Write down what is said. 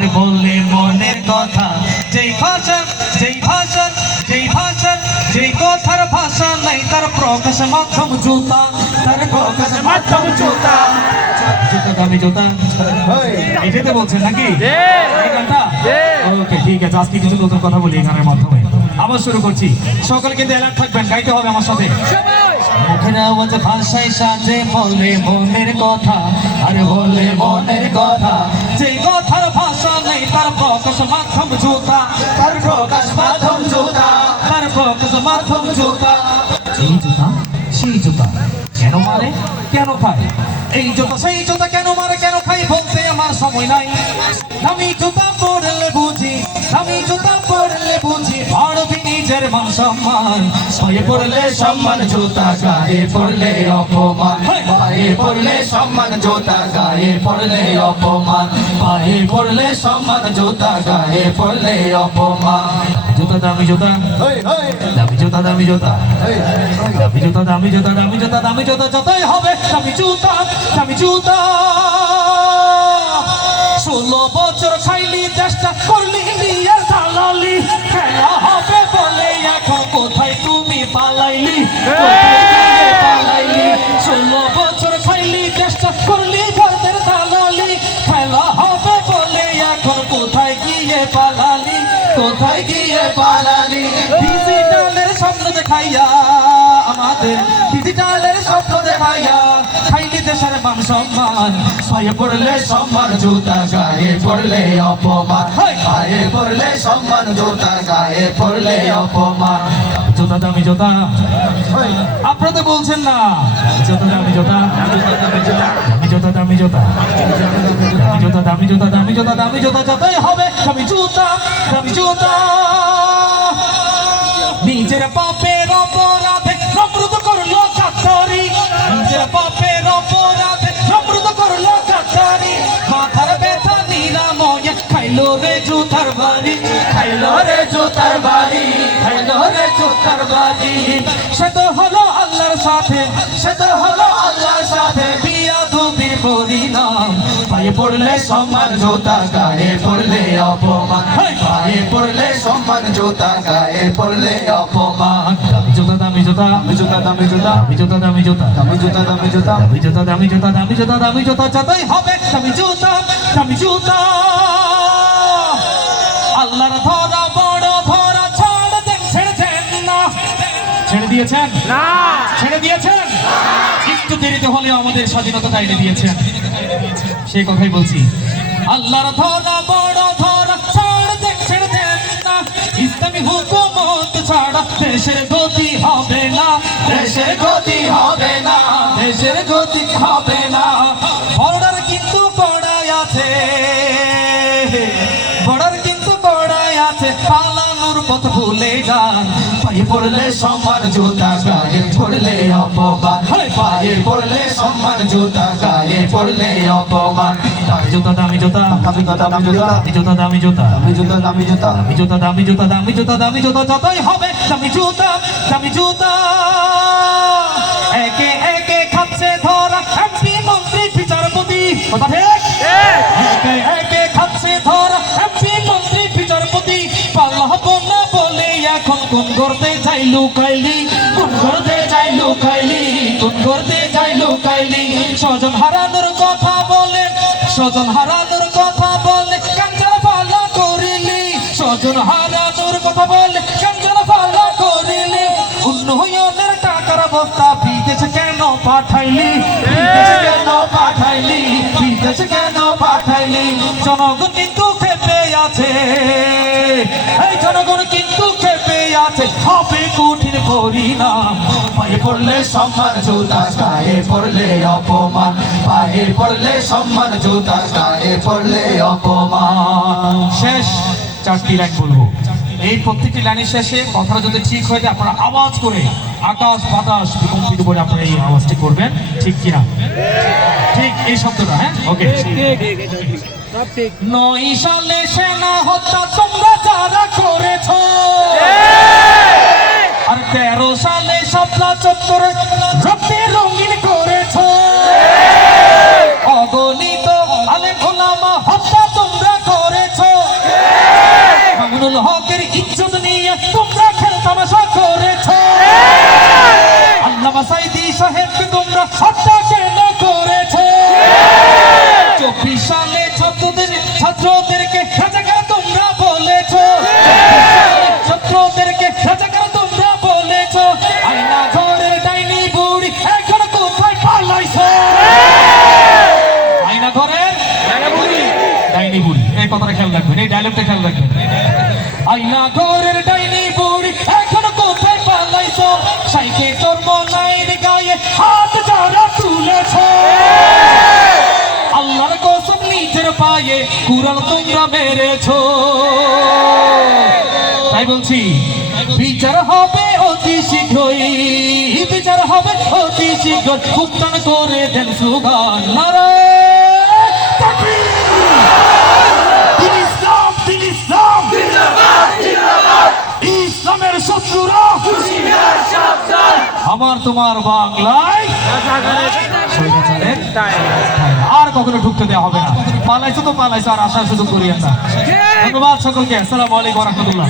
আর বললে মনের কথা, যেই ভাষার যেই ভাষার যেই ভাষার যেই কথার ভাষা নাই তার প্রকাশ মাধ্যম জুতা, তার প্রকাশ মাধ্যম জুতা। জুতা দামি জুতা, এটাই তো বলছেন নাকি এই গানটা? ওকে ঠিক আছে, আজকে কিছু নতুন কথা বলি এই গানের মাধ্যমে। আবার শুরু করছি, সকলে কিন্তু অ্যালার্ট থাকবেন, গাইতে হবে আমার সাথে। মুখের আওয়াজ ভাষায় সাজে বলে মনের কথা, আর বলে মনের কথা, যেই কথার ভাষা নেই তার প্রকাশ মাধ্যম জুতা, তার প্রকাশ মাধ্যম জুতা, তার প্রকাশ মাধ্যম জুতা। এই জুতা সেই জুতা, কেন মারে কেন খায়, এই জুতা সেই জুতা, কেন মারে কেন খাই বলতে আমার সময় নাই। আমি জুতা পরলে বুঝি, আমি জুতা পরলে বুঝি ভারতী নিজের মান সম্মান। পায়ে পড়লে সম্মান জুতা, গায়ে পড়লে অপমান, পায়ে পড়লে সম্মান জুতা, গায়ে পড়লে অপমান, পায়ে পড়লে সম্মান জুতা, গায়ে পড়লে অপমান। জুতা দামি জুতা, দামি জুতা দামি জুতা, দামি জুতা দামি জুতা, দামি জুতা দামি জুতা, যতই হবে দামি জুতা, দামি জুতা। 16 বছর খাইলি চেষ্টা করলি বিয়ের দালালি, খেলা হবে বলে এখন কোথায় তুমি পালাইলি, পালাইলি। 16 বছর খাইলি চেষ্টা করলি ঘরের দালালি, খেলা হবে বলে এখন কোথায় গিয়ে পালালি, কোথায় গিয়ে পালালি। ডিজিটালের স্বপ্ন দেখাইয়া আমাদের, ডিজিটালের স্বপ্ন দেখাইয়া খাইলি দেশের মান সম্মান। পায়ে পড়লে সম্মান জুতা, গায়ে পড়লে অপমান, পায়ে পড়লে সম্মান জুতা, গায়ে পড়লে অপমান। জুতা দামি জুতা, আপনারা তো বলছেন না জুতা দামি জুতা, দামি জুতা দামি জুতা, দামি জুতা দামি জুতা, দামি জুতা দামি জুতা, যতই হবে দামি জুতা, দামি জুতা। নিজের পাপের অপরাধে নমরুদ করলো গাদ্দারি, নিজের পাপের অপরাধে নমরুদ করলো গাদ্দারি। মাথার ব্যথা নিরাময়ে খাইলো রে জুতার বাড়ি, খাইলো রে জুতার বাড়ি, খাইলো রে জুতার বাড়ি। সে তো হলো আল্লাহর সাথে, সে তো হলো আল্লাহর সাথে বিয়াদবির পরিণাম। পায়ে পড়লে সম্মান জুতা, গায়ে পড়লে অপমান, পায়ে পড়লে সম্মান জুতা, গায়ে পড়লে অপমান। দামি জুতা দামি জুতা, দামি জুতা দামি জুতা, দামি জুতা দামি জুতা, দামি জুতা দামি জুতা, দামি জুতা দামি জুতা, দামি জুতা দামি জুতা, যতই হবে দামি জুতা, দামি জুতা। আল্লাহর ধরা বড় ধরা, ছাড় দেন ছেড়েছেন না, ছেড়ে দিয়েছেন না, ছেড়ে দিয়েছেন একটু দেরিতে হলেও আমাদের স্বাধীনতা এনে দিয়েছেন, সেই কথাই বলছি। আল্লাহর ধরা বড় ধরা, ছাড় দেন ছেড়েছেন না, ইসলামী হুকুমত ছাড়া দেশের গতি হবে না, দেশের গতি হবে না, দেশের গতি হবে না। বর্ডার কিন্তু কড়াই আছে, বর্ডার কিন্তু কড়াই আছে, পালানোর পথ ভুলে যান। পায়ে পড়লে সম্মান জুতা, গায়ে পড়লে অপমান, পায়ে পড়লে সম্মান জুতা, গায়ে পড়লে অপমান। দামি জুতা দামি জুতা, দামি জুতা দামি জুতা, দামি জুতা দামি জুতা, দামি জুতা দামি জুতা, দামি জুতা দামি জুতা, দামি জুতা দামি জুতা, যতই হবে দামি জুতা, দামি জুতা। একে একে খাচ্ছে ধরা এমপি মন্ত্রী বিচারপতি, কথা ঠিক? একে একে খাচ্ছে ধরা এমপি মন্ত্রী বিচারপতি। পালাব না বলে এখন কোন করতে চাই লুকাইলি, কোন করতে চাই লুকাইলি, কোন করতে চাই লুকাইলি। স্বজন হারানোর কথা বলে, স্বজন হারানোর কথা বলে কাঞ্চন ফালা করিলি, স্বজন হারানোর কথা বলে কাঞ্চন ফালা করিলি। উন্নয়নের টাকার বস্তা বিদেশে কেন পাঠাইলি, বিদেশে কেন পাঠাইলি, বিদেশে কেন পাঠাইলি। জনগণ কিন্তু খেপে আছে, এই জনগণ কিন্তু খেপে আছে, হবে কঠিন পরিণাম। পায়ে পড়লে সম্মান জুতা, গায়ে পড়লে অপমান, পায়ে পড়লে সম্মান জুতা, গায়ে পড়লে অপমান। শেষ 4টি লাইন বলবো, এই প্রত্যেকটি লাইনের শেষে কথাটা যদি ঠিক হয়ে যায় আপনারা আওয়াজ করে আকাশ বাতাস বিকম্পিত করে আপনারা এই আওয়াজটি করবেন, ঠিক কিনা? ঠিক এই শব্দটা, হ্যাঁ ওকে। 9 সালে সেনা হত্যা তোমরা যারা করেছো, আর 13 সালে শাপলা চত্বর রক্তে রঙিন করেছো। অগণিত আলেম ওলামা হত্যা তোমরা করেছো, ছাত্রদেরকে রাজাকার তোমরা বলেছ, ছাত্রদেরকে রাজাকার তোমরা বলেছ, আয়না ঘরের ডাইনি বুড়ি এখন কোথায় পালাইছ? আয়না ঘরের ডাইনি বুড়ি, এই কথাটা খেয়াল রাখবেন, এই ডায়লগটা খেয়াল রাখবেন। আয়না ঘরের ডাইনি বুড়ি এখন কোথায় পালাইছ? সাইকে তোর মনাইর গায়ে হাত যারা তুলেছ, আল্লাহর কসম নিজের পায়ে কুরআন তোমরা মেরেছ। তাই বলছি বিচার হবে অতি শীঘ্রই, বিচার হবে অতি শীঘ্র, উত্থান করে দেন স্লোগান নারায়ে তাকবীর। দিন ইসলাম, দিন ইসলাম, ইসলামের শত্রুরা আমার তোমার বাংলায় আর কখনো ঢুকতে দেওয়া হবে না। পালাইছো তো পালাইছো, আর আসার সুযোগ করিয়েন না। ধন্যবাদ সকলকে। আসসালামু আলাইকুম ওয়া রাহমাতুল্লাহ।